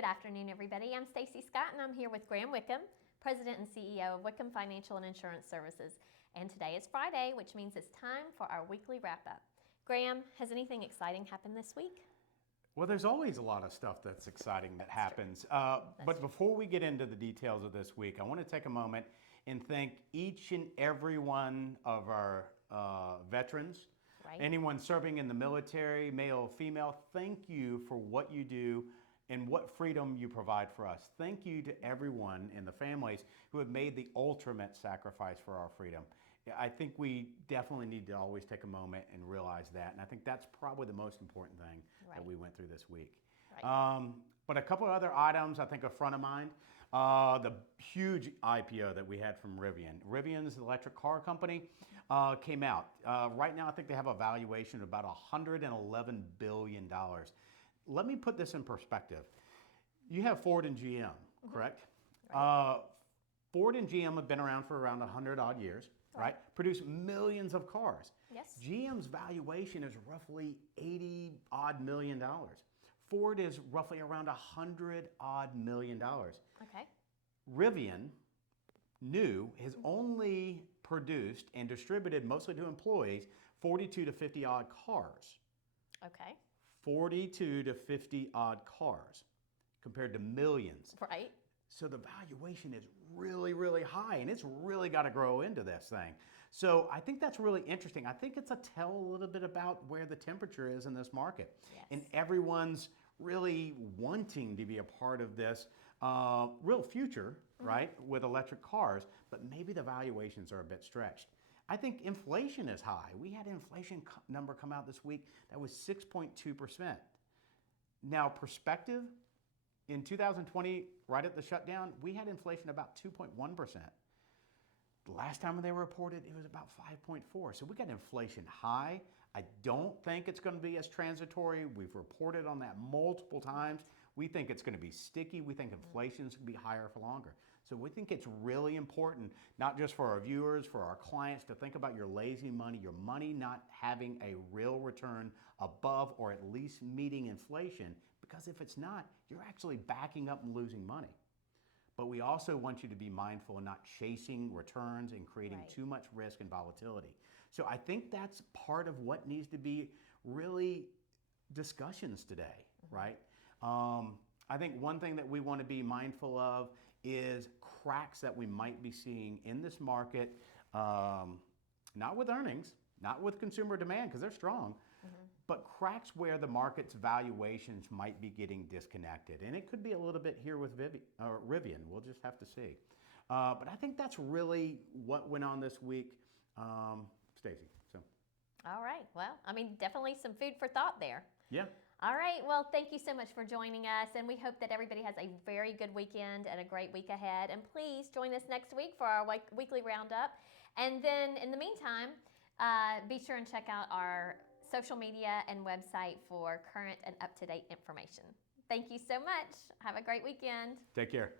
Good afternoon, everybody. I'm Stacy Scott, and I'm here with Graham Wickham, President and CEO of Wickham Financial and Insurance Services. And today is Friday, which means it's time for our weekly wrap-up. Graham, has anything exciting happened this week? Well, there's always a lot of stuff that's exciting that happens. But before we get into the details of this week, I want to take a moment and thank each and every one of our veterans, anyone serving in the military, male, female. Thank you for what you do and what freedom you provide for us. Thank you to everyone and the families who have made the ultimate sacrifice for our freedom. I think we definitely need to always take a moment and realize that. And I think that's probably the most important thing that we went through this week. But a couple of other items I think are front of mind. The huge IPO that we had from Rivian. Rivian's electric car company came out. Right now I think they have a valuation of about $111 billion. Let me put this in perspective. You have Ford and GM, correct? Ford and GM have been around for around 100 odd years. Produce millions of cars. Yes. GM's valuation is roughly $80 odd million. Ford is roughly around $100 odd million. Okay. Rivian, new, has only produced and distributed mostly to employees 42 to 50 odd cars. Okay. 42 to 50 odd cars compared to millions. Right. So the valuation is really, really high, and it's really got to grow into this thing. So I think that's really interesting. I think it's a tell a little bit about where the temperature is in this market. Yes. And everyone's really wanting to be a part of this real future, right, with electric cars, but maybe the valuations are a bit stretched. I think inflation is high. We had an inflation number come out this week that was 6.2%. Now, perspective, in 2020, right at the shutdown, we had inflation about 2.1%. The last time they reported, it was about 5.4. So we got inflation high. I don't think it's going to be as transitory. We've reported on that multiple times. We think it's going to be sticky. We think inflation is going to be higher for longer. So we think it's really important, not just for our viewers, for our clients, to think about your lazy money, your money not having a real return above or at least meeting inflation, because if it's not, you're actually backing up and losing money. But we also want you to be mindful and not chasing returns and creating too much risk and volatility. So I think that's part of what needs to be really discussions today, right? I think one thing that we want to be mindful of is cracks that we might be seeing in this market, not with earnings, not with consumer demand, because they're strong, but cracks where the market's valuations might be getting disconnected. And it could be a little bit here with Rivian. We'll just have to see. But I think that's really what went on this week, Stacy. So. All right. Well, I mean, definitely some food for thought there. Yeah. All right. Well, thank you so much for joining us, and we hope that everybody has a very good weekend and a great week ahead. And please join us next week for our weekly roundup. And then in the meantime, be sure and check out our social media and website for current and up-to-date information. Thank you so much. Have a great weekend. Take care.